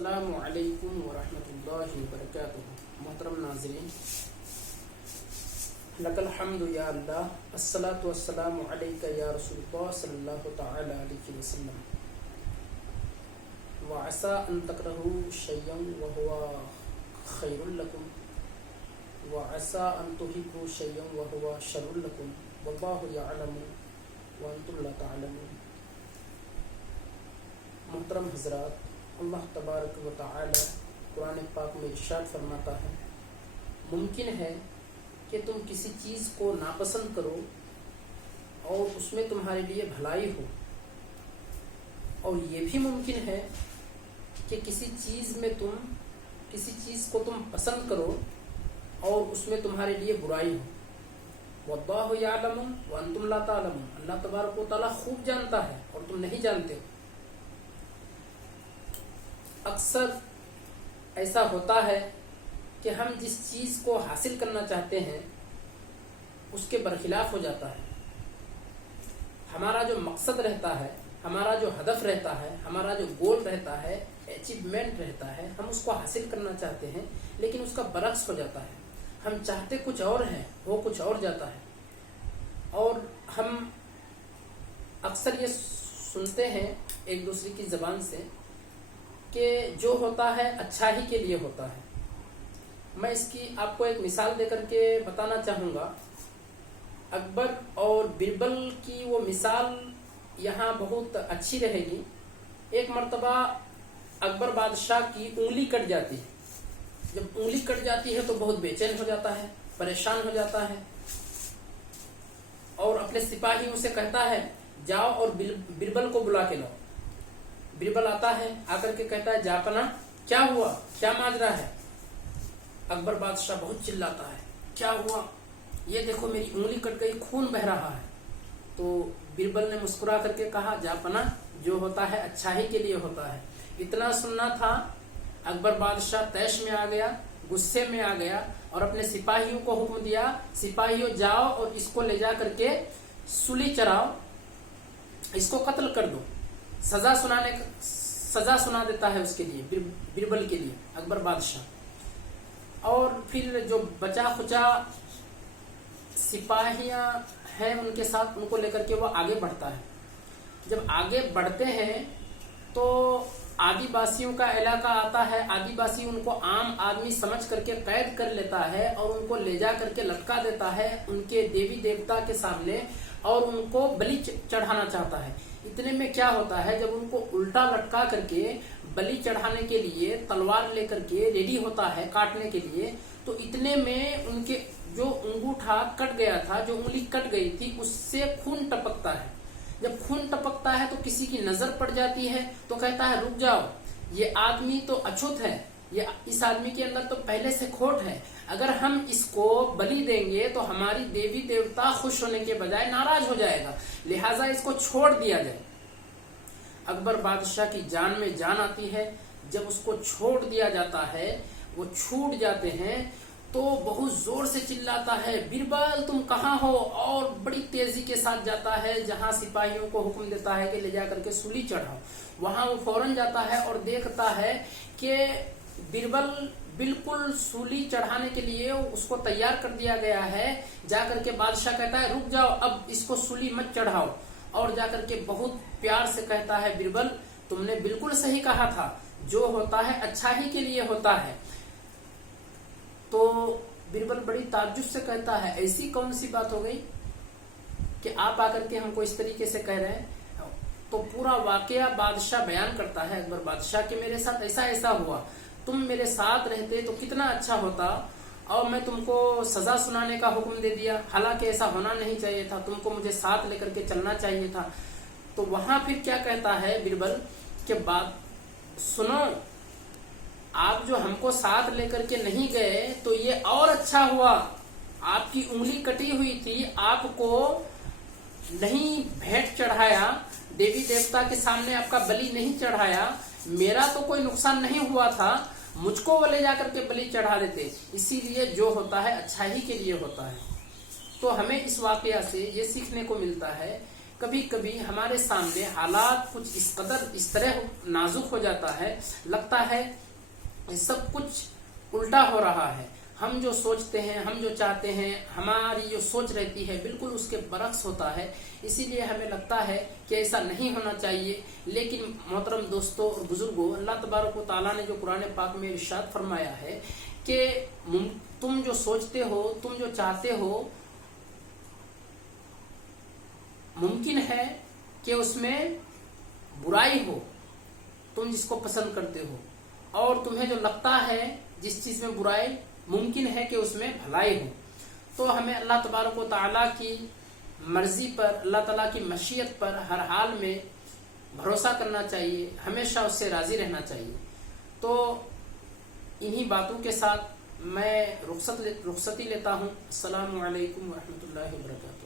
अस्सलामु अलैकुम वरहमतुल्लाहि वबरकातुहू। मोहतरम नाज़रीन, लकल हम्दु या अल्लाह, अस्सलातु वस्सलामु अलैका या रसूलल्लाह सल्लल्लाहु तआला अलैहि वसल्लम। व असा अन तकरहू शय्यन व हुवा खैरुल लकुम व असा अन तुहिब्बू शय्यन व हुवा शर्रुल लकुम वल्लाहु यअलमु व अंतुम ला तअलमून। मोहतरम हज़रात, अल्लाह तबारक व तआला कुरान पाक में इरशाद फरमाता है, मुमकिन है कि तुम किसी चीज़ को नापसंद करो और उसमें तुम्हारे लिए भलाई हो, और ये भी मुमकिन है कि किसी चीज़ को तुम पसंद करो और उसमें तुम्हारे लिए बुराई हो। वल्लाहु यअलमु व अंतुम ला तअलमून। अल्लाह तबारक व तआला खूब जानता है और तुम नहीं जानते हो। अक्सर ऐसा होता है कि हम जिस चीज़ को हासिल करना चाहते हैं उसके बरखिलाफ हो जाता है। हमारा जो मकसद रहता है, हमारा जो हदफ रहता है, हमारा जो गोल रहता है, अचीवमेंट रहता है, हम उसको हासिल करना चाहते हैं, लेकिन उसका बरक्स हो जाता है। हम चाहते कुछ और हैं, वो कुछ और जाता है। और हम अक्सर ये सुनते हैं एक दूसरे की ज़बान से कि जो होता है अच्छा ही के लिए होता है। मैं इसकी आपको एक मिसाल देकर के बताना चाहूँगा। अकबर और बिरबल की वो मिसाल यहाँ बहुत अच्छी रहेगी। एक मर्तबा अकबर बादशाह की उंगली कट जाती है। जब उंगली कट जाती है तो बहुत बेचैन हो जाता है, परेशान हो जाता है, और अपने सिपाहियों से कहता है, जाओ और बिरबल को बुला के लाओ। बिरबल आता है, आकर के कहता है, जापना क्या हुआ, क्या माजरा है। अकबर बादशाह बहुत चिल्लाता है, क्या हुआ, ये देखो मेरी उंगली कट गई, खून बह रहा है। तो बिरबल ने मुस्कुरा करके कहा, जापना जो होता है अच्छा ही के लिए होता है। इतना सुनना था, अकबर बादशाह तैश में आ गया, गुस्से में आ गया, और अपने सिपाहियों को हुक्म दिया, सिपाहियों जाओ और इसको ले जा करके सूली चढ़ाओ, इसको कत्ल कर दो। सजा सुना देता है उसके लिए, बिरबल के लिए अकबर बादशाह। और फिर जो बचा खुचा सिपाहियां हैं उनके साथ, उनको लेकर के वो आगे बढ़ता है। जब आगे बढ़ते हैं तो आदिवासियों का इलाका आता है। आदिवासी उनको आम आदमी समझ करके कैद कर लेता है और उनको ले जा करके लटका देता है उनके देवी देवता के सामने, और उनको बलि चढ़ाना चाहता है। इतने में क्या होता है, जब उनको उल्टा लटका करके बलि चढ़ाने के लिए तलवार लेकर के रेडी होता है काटने के लिए, तो इतने में उनके जो अंगूठा कट गया था, जो उंगली कट गई थी, उससे खून टपकता है। जब खून टपकता है तो किसी की नजर पड़ जाती है, तो कहता है, रुक जाओ, ये आदमी तो अछूत है, ये इस आदमी के अंदर तो पहले से खोट है। अगर हम इसको बलि देंगे तो हमारी देवी देवता खुश होने के बजाय नाराज हो जाएगा, लिहाजा इसको छोड़ दिया जाए। अकबर बादशाह की जान में जान आती है। जब उसको छोड़ दिया जाता है, वो छूट जाते हैं, तो बहुत जोर से चिल्लाता है, बिरबल तुम कहाँ हो, और बड़ी तेजी के साथ जाता है जहां सिपाहियों को हुक्म देता है कि ले जा करके सूली चढ़ाओ। वहां वो फौरन जाता है और देखता है कि बिरबल बिल्कुल सूली चढ़ाने के लिए उसको तैयार कर दिया गया है। जाकर के बादशाह कहता है, रुक जाओ, अब इसको सूली मत चढ़ाओ, और जाकर के बहुत प्यार से कहता है, बिरबल तुमने बिल्कुल सही कहा था, जो होता है अच्छा ही के लिए होता है। तो बिरबल बड़ी ताज्जुब से कहता है, ऐसी कौन सी बात हो गई कि आप आकर के हमको इस तरीके से कह रहे हैं। तो पूरा वाकया बादशाह बयान करता है, अकबर बादशाह, कि मेरे साथ ऐसा ऐसा हुआ, तुम मेरे साथ रहते तो कितना अच्छा होता, और मैं तुमको सजा सुनाने का हुक्म दे दिया, हालांकि ऐसा होना नहीं चाहिए था, तुमको मुझे साथ लेकर के चलना चाहिए था। तो वहां फिर क्या कहता है बिरबल कि बात सुनो, आप जो हमको साथ लेकर के नहीं गए तो ये और अच्छा हुआ, आपकी उंगली कटी हुई थी, आपको नहीं भेंट चढ़ाया, देवी देवता के सामने आपका बलि नहीं चढ़ाया, मेरा तो कोई नुकसान नहीं हुआ था, मुझको वो ले जाकर के बलि चढ़ा देते। इसीलिए जो होता है अच्छा ही के लिए होता है। तो हमें इस वाकया से ये सीखने को मिलता है کبھی کبھی ہمارے سامنے حالات کچھ اس طرح نازک ہو جاتا ہے، لگتا ہے سب کچھ الٹا ہو رہا ہے، ہم جو سوچتے ہیں، ہم جو چاہتے ہیں، ہماری جو سوچ رہتی ہے بالکل اس کے برعکس ہوتا ہے، اسی لیے ہمیں لگتا ہے کہ ایسا نہیں ہونا چاہیے۔ لیکن محترم دوستوں اور بزرگوں، اللہ تبارک و تعالیٰ نے جو قرآن پاک میں ارشاد فرمایا ہے کہ تم جو سوچتے ہو، تم جو چاہتے ہو، ممکن ہے کہ اس میں برائی ہو، تم جس کو پسند کرتے ہو، اور تمہیں جو لگتا ہے جس چیز میں برائی، ممکن ہے کہ اس میں بھلائی ہو۔ تو ہمیں اللہ تبارک و تعالیٰ کی مرضی پر، اللہ تعالیٰ کی مشیت پر ہر حال میں بھروسہ کرنا چاہیے، ہمیشہ اس سے راضی رہنا چاہیے۔ تو انہی باتوں کے ساتھ میں رخصتی لیتا ہوں۔ السلام علیکم ورحمۃ اللہ وبرکاتہ۔